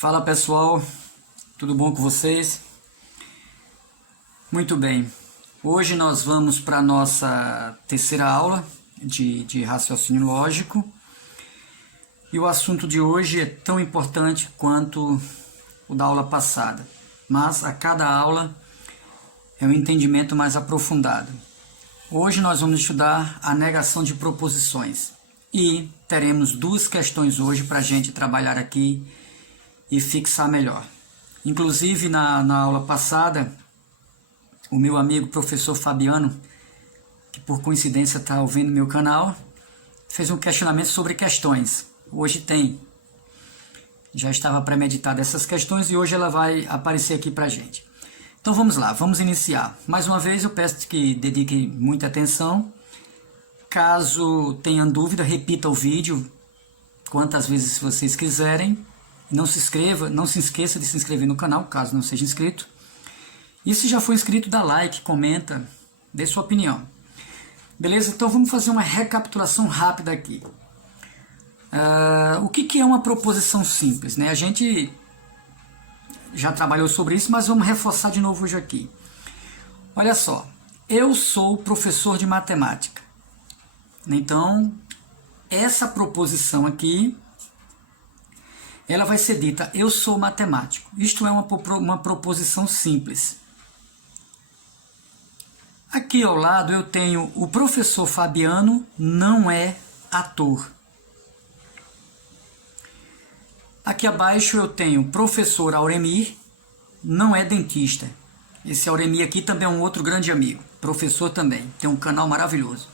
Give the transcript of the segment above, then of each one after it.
Fala pessoal, tudo bom com vocês? Muito bem, hoje nós vamos para a nossa terceira aula de raciocínio lógico e o assunto de hoje é tão importante quanto o da aula passada, mas a cada aula é um entendimento mais aprofundado. Hoje nós vamos estudar a negação de proposições e teremos duas questões hoje para a gente trabalhar aqui e fixar melhor. Inclusive na aula passada, o meu amigo professor Fabiano, que por coincidência está ouvindo meu canal, fez um questionamento sobre questões. Hoje tem. Já estava premeditada essas questões e hoje ela vai aparecer aqui para a gente. Então vamos lá, vamos iniciar. Mais uma vez eu peço que dediquem muita atenção. Caso tenham dúvida, repita o vídeo quantas vezes vocês quiserem. Não se esqueça de se inscrever no canal, caso não seja inscrito. E se já for inscrito, dá like, comenta, dê sua opinião. Beleza? Então vamos fazer uma recapitulação rápida aqui. O que é uma proposição simples, né? A gente já trabalhou sobre isso, mas vamos reforçar de novo hoje aqui. Olha só, eu sou professor de matemática. Então, essa proposição aqui, ela vai ser dita, eu sou matemático. Isto é uma proposição simples. Aqui ao lado eu tenho o professor Fabiano não é ator. Aqui abaixo eu tenho o professor Auremir não é dentista. Esse Auremir aqui também é um outro grande amigo, professor também, tem um canal maravilhoso.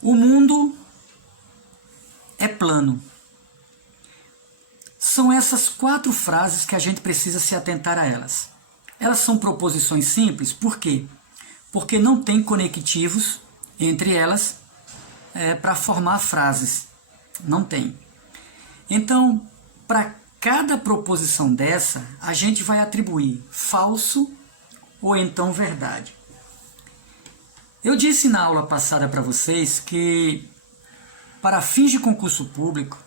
O mundo é plano. São essas 4 frases que a gente precisa se atentar a elas. Elas são proposições simples, por quê? Porque não tem conectivos entre elas para formar frases. Não tem. Então, para cada proposição dessa, a gente vai atribuir falso ou então verdade. Eu disse na aula passada para vocês que, para fins de concurso público,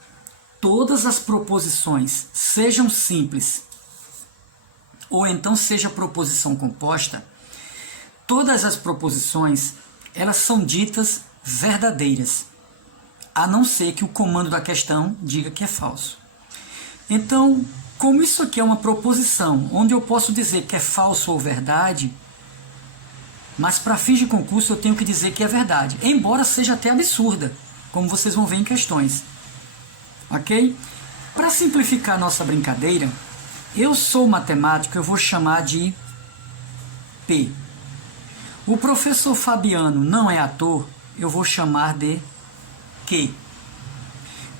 todas as proposições, sejam simples ou então seja proposição composta, todas as proposições, elas são ditas verdadeiras, a não ser que o comando da questão diga que é falso. Então, como isso aqui é uma proposição, onde eu posso dizer que é falso ou verdade, mas para fins de concurso eu tenho que dizer que é verdade, embora seja até absurda, como vocês vão ver em questões. Ok? Para simplificar nossa brincadeira, eu sou matemático, eu vou chamar de P. O professor Fabiano não é ator, eu vou chamar de Q.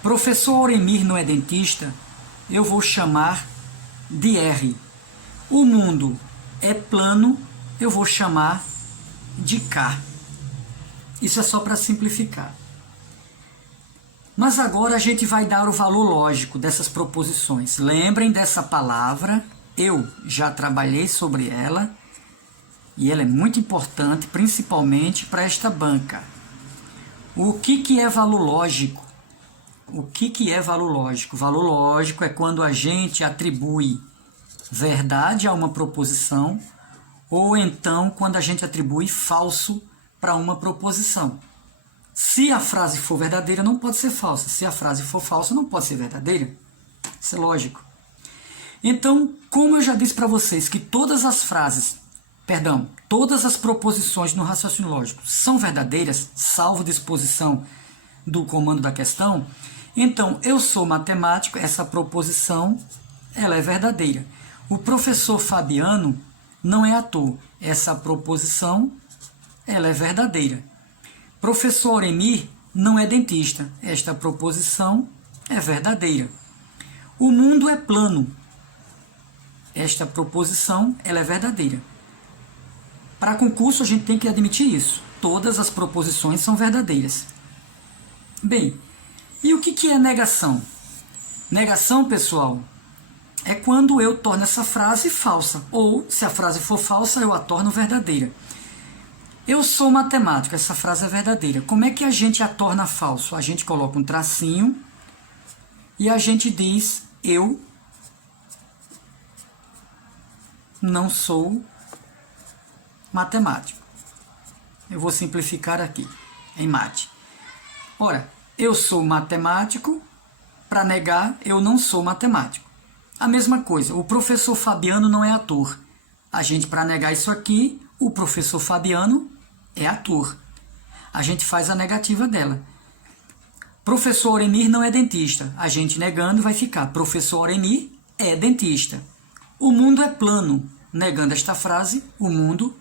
Professor Auremir não é dentista, eu vou chamar de R. O mundo é plano, eu vou chamar de K. Isso é só para simplificar. Mas agora a gente vai dar o valor lógico dessas proposições. Lembrem dessa palavra, eu já trabalhei sobre ela, e ela é muito importante, principalmente para esta banca. O que é valor lógico? O que é valor lógico? Valor lógico é quando a gente atribui verdade a uma proposição, ou então quando a gente atribui falso para uma proposição. Se a frase for verdadeira, não pode ser falsa. Se a frase for falsa, não pode ser verdadeira. Isso é lógico. Então, como eu já disse para vocês que todas as proposições no raciocínio lógico são verdadeiras, salvo disposição do comando da questão, então, eu sou matemático, essa proposição, ela é verdadeira. O professor Fabiano não é ator, essa proposição, ela é verdadeira. Professor Auremir não é dentista. Esta proposição é verdadeira. O mundo é plano. Esta proposição ela é verdadeira. Para concurso a gente tem que admitir isso. Todas as proposições são verdadeiras. Bem, e o que é negação? Negação, pessoal, é quando eu torno essa frase falsa. Ou, se a frase for falsa, eu a torno verdadeira. Eu sou matemático, essa frase é verdadeira. Como é que a gente a torna falso? A gente coloca um tracinho e a gente diz eu não sou matemático. Eu vou simplificar aqui, em mate. Ora, eu sou matemático, para negar, eu não sou matemático. A mesma coisa, o professor Fabiano não é ator. A gente, para negar isso aqui, o professor Fabiano é ator. A gente faz a negativa dela. Professor Orenir não é dentista. A gente negando vai ficar, professor Orenir é dentista. O mundo é plano. Negando esta frase, o mundo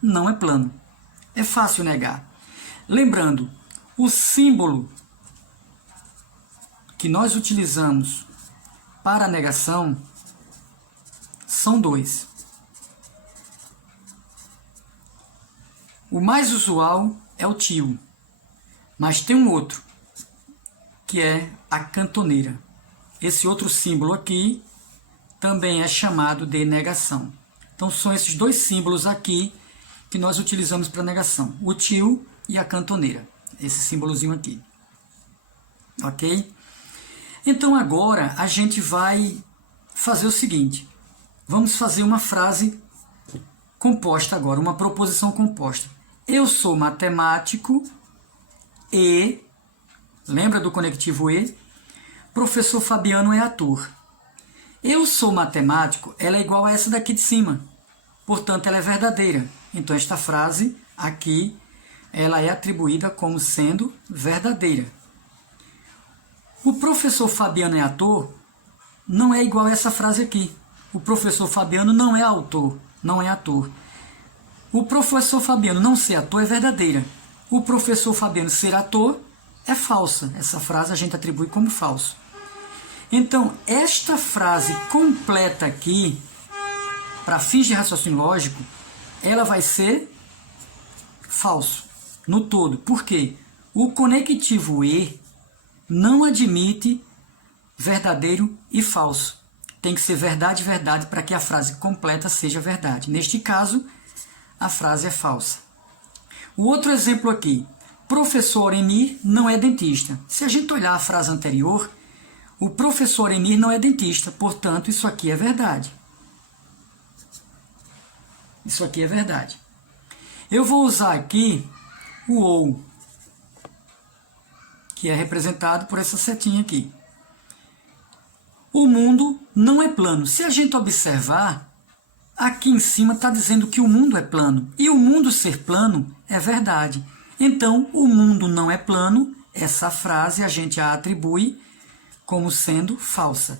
não é plano. É fácil negar. Lembrando, o símbolo que nós utilizamos para a negação são dois. O mais usual é o tio, mas tem um outro, que é a cantoneira. Esse outro símbolo aqui também é chamado de negação. Então são esses dois símbolos aqui que nós utilizamos para negação, o tio e a cantoneira, esse símbolozinho aqui. Ok? Então agora a gente vai fazer o seguinte, vamos fazer uma frase composta agora, uma proposição composta. Eu sou matemático e, lembra do conectivo e? Professor Fabiano é ator. Eu sou matemático, ela é igual a essa daqui de cima, portanto ela é verdadeira. Então esta frase aqui, ela é atribuída como sendo verdadeira. O professor Fabiano é ator não é igual a essa frase aqui. O professor Fabiano não é autor, não é ator. O professor Fabiano não ser ator é verdadeira. O professor Fabiano ser ator é falsa. Essa frase a gente atribui como falso. Então, esta frase completa aqui, para fins de raciocínio lógico, ela vai ser falso no todo. Por quê? O conectivo e não admite verdadeiro e falso. Tem que ser verdade, verdade, para que a frase completa seja verdade. Neste caso, a frase é falsa. O outro exemplo aqui, professor Orenir não é dentista. Se a gente olhar a frase anterior, o professor Orenir não é dentista, portanto, isso aqui é verdade. Isso aqui é verdade. Eu vou usar aqui o ou, que é representado por essa setinha aqui. O mundo não é plano. Se a gente observar, aqui em cima está dizendo que o mundo é plano. E o mundo ser plano é verdade. Então, o mundo não é plano, essa frase a gente a atribui como sendo falsa.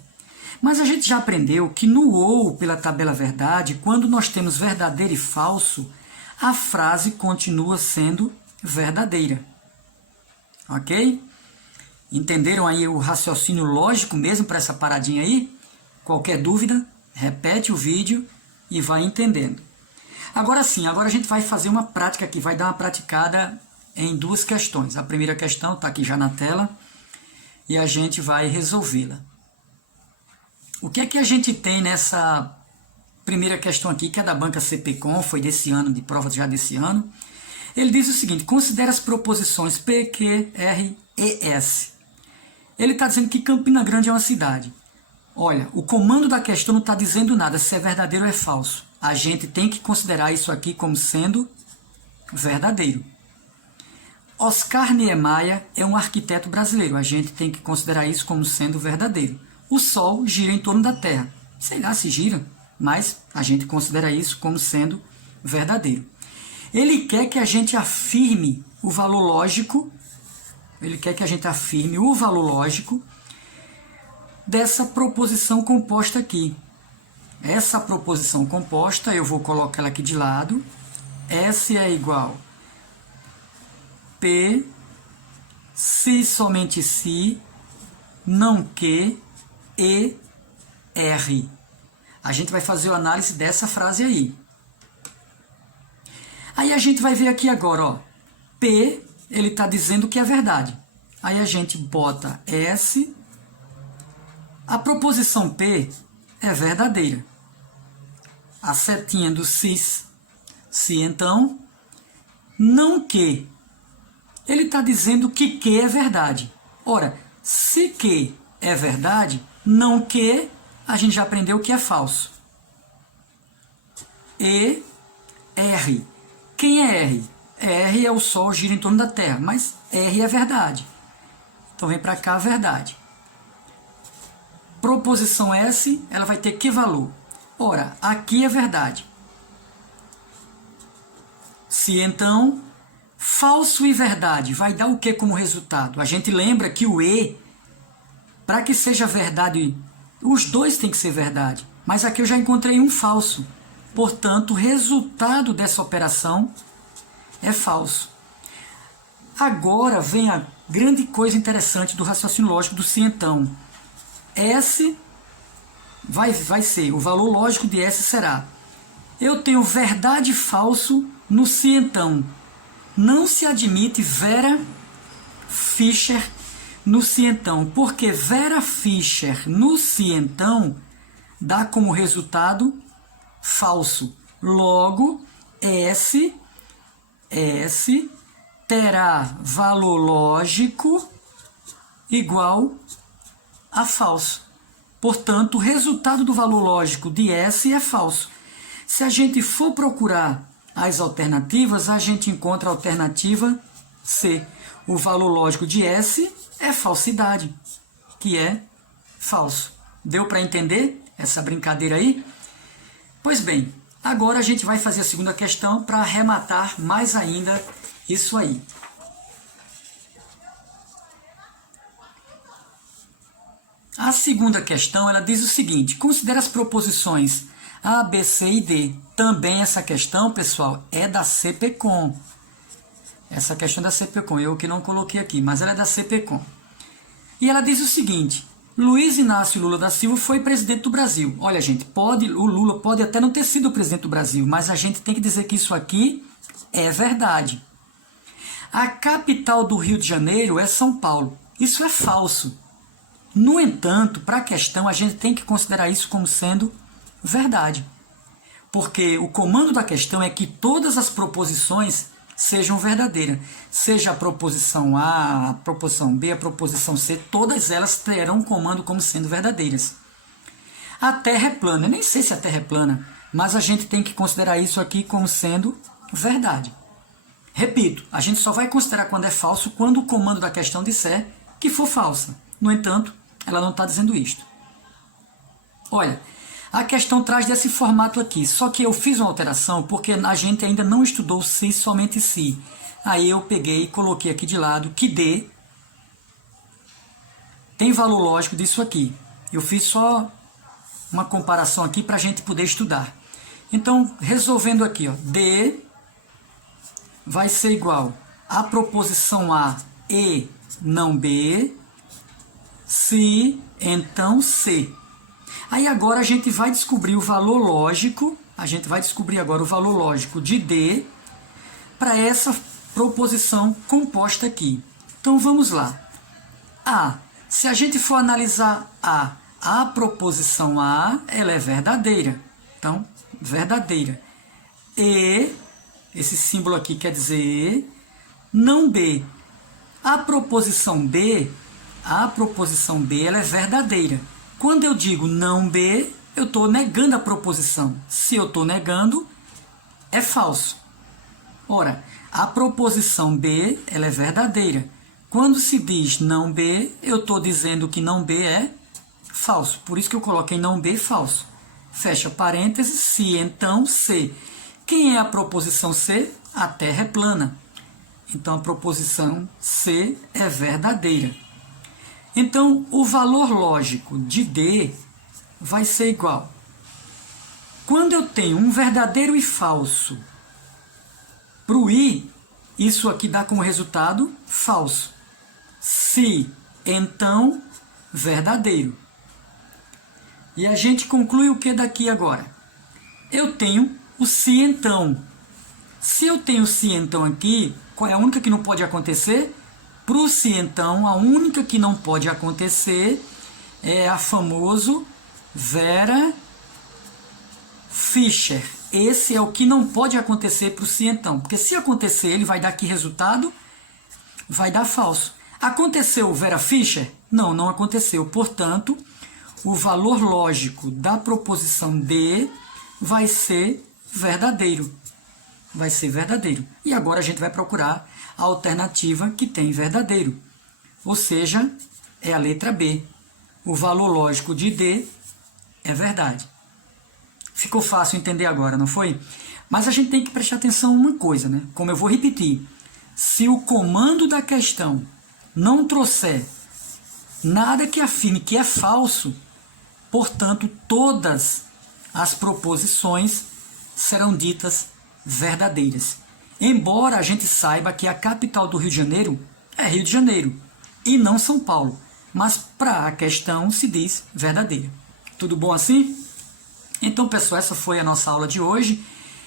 Mas a gente já aprendeu que no ou, pela tabela verdade, quando nós temos verdadeiro e falso, a frase continua sendo verdadeira. Ok? Entenderam aí o raciocínio lógico mesmo para essa paradinha aí? Qualquer dúvida, repete o vídeo e vai entendendo. Agora sim, agora a gente vai fazer uma prática aqui, vai dar uma praticada em duas questões. A primeira questão está aqui já na tela e a gente vai resolvê-la. O que é que a gente tem nessa primeira questão aqui, que é da banca CPCOM, foi desse ano, de prova já desse ano? Ele diz o seguinte, considere as proposições P, Q, R e S. Ele está dizendo que Campina Grande é uma cidade. Olha, o comando da questão não está dizendo nada se é verdadeiro ou é falso. A gente tem que considerar isso aqui como sendo verdadeiro. Oscar Niemeyer é um arquiteto brasileiro. A gente tem que considerar isso como sendo verdadeiro. O Sol gira em torno da Terra. Sei lá se gira, mas a gente considera isso como sendo verdadeiro. Ele quer que a gente afirme o valor lógico, dessa proposição composta aqui. Essa proposição composta, eu vou colocar ela aqui de lado. S é igual P, se somente se, não que, e, R. A gente vai fazer a análise dessa frase aí. Aí a gente vai ver aqui agora, ó, P, ele está dizendo que é verdade. Aí a gente bota S. A proposição P é verdadeira. A setinha do se então, não que. Ele está dizendo que é verdade. Ora, se que é verdade, não que, a gente já aprendeu que é falso. E, R. Quem é R? R é o Sol, gira em torno da Terra, mas R é verdade. Então vem para cá a verdade. Proposição S, ela vai ter que valor? Ora, aqui é verdade. Se então, falso e verdade, vai dar o que como resultado? A gente lembra que o E, para que seja verdade, os dois têm que ser verdade. Mas aqui eu já encontrei um falso. Portanto, o resultado dessa operação é falso. Agora vem a grande coisa interessante do raciocínio lógico do se então. S vai ser, o valor lógico de S será: eu tenho verdade e falso no se então. Não se admite Vera Fischer no se então, porque Vera Fischer no se então dá como resultado falso. Logo, S terá valor lógico igual a falso. Portanto, o resultado do valor lógico de S é falso. Se a gente for procurar as alternativas, a gente encontra a alternativa C. O valor lógico de S é falsidade, que é falso. Deu para entender essa brincadeira aí? Pois bem, agora a gente vai fazer a segunda questão para arrematar mais ainda isso aí. A segunda questão, ela diz o seguinte: considere as proposições A, B, C e D. Também essa questão, pessoal, é da CPCOM. Essa questão é da CPCOM, eu que não coloquei aqui, mas ela é da CPCOM. E ela diz o seguinte: Luiz Inácio Lula da Silva foi presidente do Brasil. Olha, gente, o Lula pode até não ter sido presidente do Brasil, mas a gente tem que dizer que isso aqui é verdade. A capital do Rio de Janeiro é São Paulo. Isso é falso. No entanto, para a questão, a gente tem que considerar isso como sendo verdade. Porque o comando da questão é que todas as proposições sejam verdadeiras. Seja a proposição A, a proposição B, a proposição C, todas elas terão um comando como sendo verdadeiras. A Terra é plana. Eu nem sei se a Terra é plana, mas a gente tem que considerar isso aqui como sendo verdade. Repito, a gente só vai considerar quando é falso quando o comando da questão disser que for falsa. No entanto, ela não está dizendo isto. Olha, a questão traz desse formato aqui, só que eu fiz uma alteração porque a gente ainda não estudou se somente se. Aí eu peguei e coloquei aqui de lado que D tem valor lógico disso aqui. Eu fiz só uma comparação aqui para a gente poder estudar. Então, resolvendo aqui, ó, D vai ser igual a proposição A e não B, se, então C. Aí agora a gente vai descobrir o valor lógico, de D para essa proposição composta aqui. Então vamos lá. A, se a gente for analisar a proposição A, ela é verdadeira. Então, verdadeira. E, esse símbolo aqui quer dizer E, não B. A proposição B ela é verdadeira. Quando eu digo não B, eu estou negando a proposição. Se eu estou negando, é falso. Ora, a proposição B ela é verdadeira. Quando se diz não B, eu estou dizendo que não B é falso. Por isso que eu coloquei não B falso. Fecha parênteses, se então C. Quem é a proposição C? A Terra é plana. Então a proposição C é verdadeira. Então o valor lógico de D vai ser igual. Quando eu tenho um verdadeiro e falso para o I, isso aqui dá como resultado falso. Se, então, verdadeiro. E a gente conclui o que daqui agora? Eu tenho o se então. Se eu tenho o se então aqui, qual é a única que não pode acontecer? Para o se então, a única que não pode acontecer é a famoso Vera Fischer. Esse é o que não pode acontecer para o se então. Porque se acontecer, ele vai dar que resultado? Vai dar falso. Aconteceu Vera Fischer? Não, não aconteceu. Portanto, o valor lógico da proposição D vai ser verdadeiro. Vai ser verdadeiro. E agora a gente vai procurar a alternativa que tem verdadeiro. Ou seja, é a letra B. O valor lógico de D é verdade. Ficou fácil entender agora, não foi? Mas a gente tem que prestar atenção em uma coisa, né? Como eu vou repetir. Se o comando da questão não trouxer nada que afirme que é falso, portanto, todas as proposições serão ditas verdadeiras. Embora a gente saiba que a capital do Rio de Janeiro é Rio de Janeiro e não São Paulo, mas para a questão se diz verdadeira. Tudo bom assim? Então, pessoal, essa foi a nossa aula de hoje,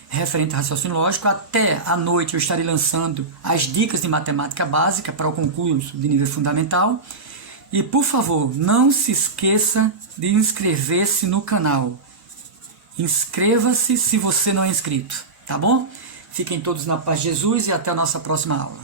referente a raciocínio lógico. Até à noite eu estarei lançando as dicas de matemática básica para o concurso de nível fundamental. E, por favor, não se esqueça de inscrever-se no canal. Inscreva-se se você não é inscrito, tá bom? Fiquem todos na paz de Jesus e até a nossa próxima aula.